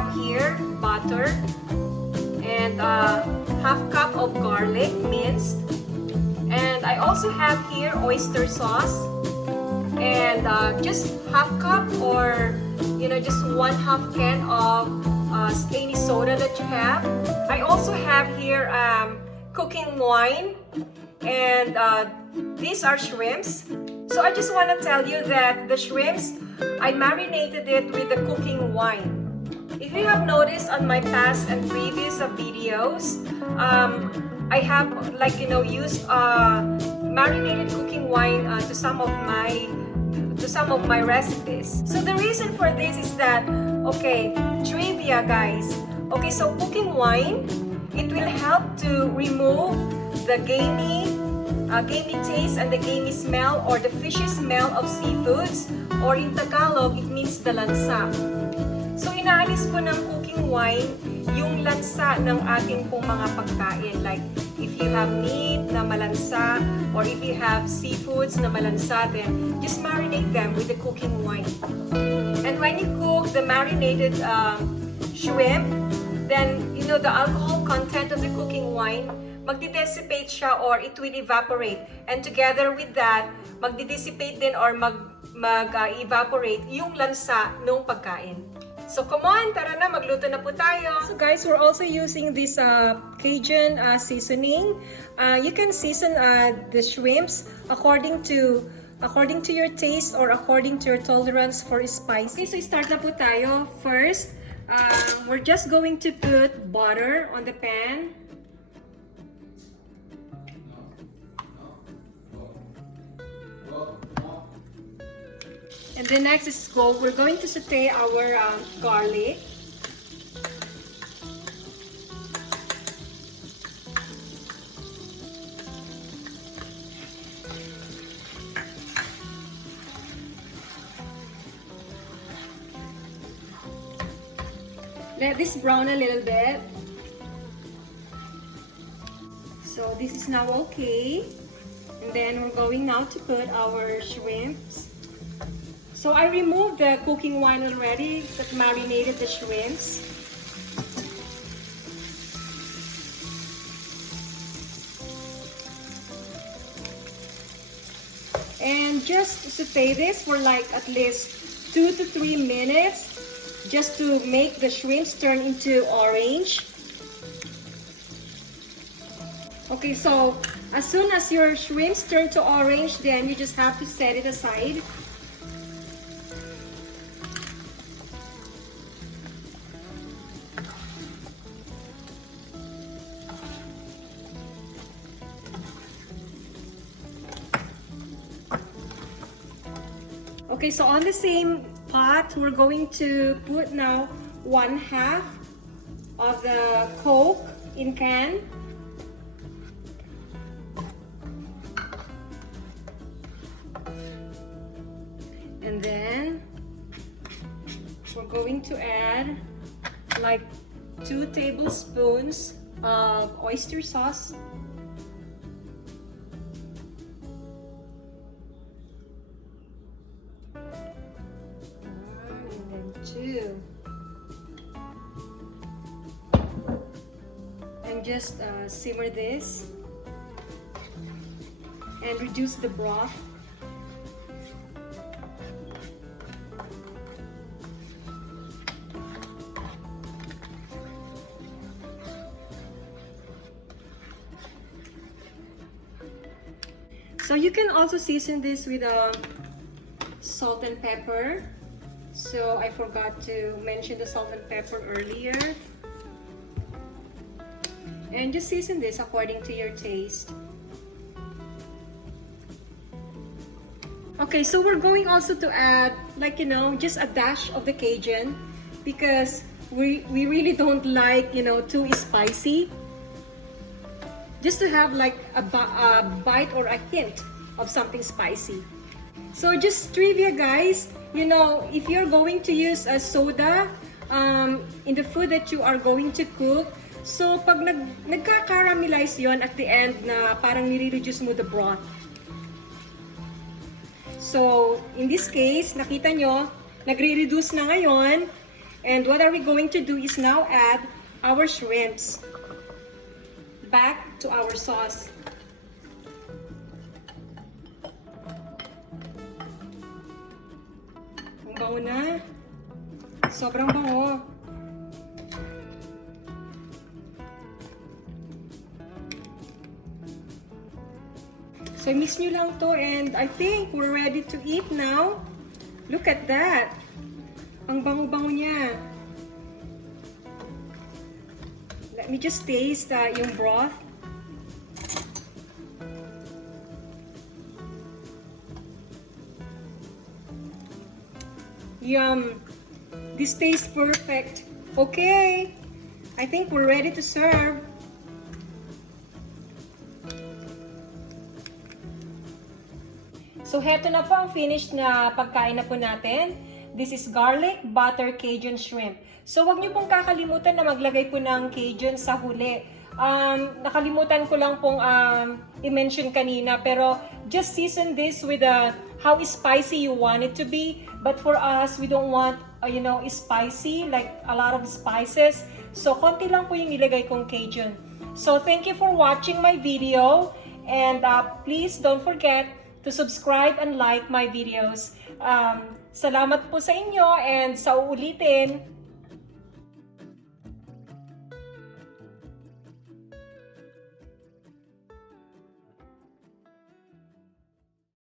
have here butter and half cup of garlic minced, and I also have here oyster sauce and just half cup or just 1/2 can of any soda that you have. I also have here cooking wine, and these are shrimps. So I just want to tell you that the shrimps, I marinated it with the cooking wine. If you have noticed on my past and previous videos, I have used marinated cooking wine to some of my recipes. So the reason for this is that, okay, trivia guys. Okay, so cooking wine, it will help to remove the gamey taste and the gamey smell or the fishy smell of seafoods, or in Tagalog, it means the lansa. So inaalis po ng cooking wine yung lansa ng ating pong mga pagkain. Like if you have meat na malansa or if you have seafoods na malansa, then just marinate them with the cooking wine. And when you cook the marinated shrimp, then the alcohol content of the cooking wine, magdi-dissipate siya or it will evaporate. And together with that, magdi-dissipate din or mag-evaporate yung lansa ng pagkain. So come on, tara na, magluto na po tayo. So guys, we're also using this Cajun seasoning. You can season the shrimps according to your taste or according to your tolerance for spice. Okay, so start na po tayo. First, we're just going to put butter on the pan. And the next is we're going to saute our garlic. Let this brown a little bit. So this is now okay. And then we're going now to put our shrimps. So I removed the cooking wine already that marinated the shrimps. And just saute this for like at least 2 to 3 minutes just to make the shrimps turn into orange. Okay, so as soon as your shrimps turn to orange, then you just have to set it aside. Okay, so on the same pot, we're going to put now 1/2 of the Coke in can. And then we're going to add like 2 tablespoons of oyster sauce. And just simmer this and reduce the broth. So you can also season this with salt and pepper. So I forgot to mention the salt and pepper earlier. And just season this according to your taste. Okay, so we're going also to add just a dash of the Cajun because we really don't like too spicy. Just to have like a bite or a hint of something spicy. So just trivia guys, if you're going to use a soda in the food that you are going to cook, so pag nagka-caramelize yon at the end na parang nire-reduce mo the broth. So in this case, nakita nyo, nagre-reduce na ngayon. And what are we going to do is now add our shrimps back to our sauce. Ang bango na. Sobrang bango. So mix nyo lang to and I think we're ready to eat now. Look at that. Ang bango-bango niya. Let me just taste yung broth. Yum. This tastes perfect. Okay. I think we're ready to serve. So heto na po ang finished na pagkain na po natin. This is garlic butter Cajun shrimp. So wag niyo pong kakalimutan na maglagay po ng Cajun sa huli. Nakalimutan ko lang pong i-mention kanina, pero just season this with how spicy you want it to be. But for us, we don't want spicy, like a lot of spices. So konti lang po yung nilagay kong Cajun. So thank you for watching my video, and please don't forget to subscribe and like my videos. Salamat po sa inyo and sa uulitin.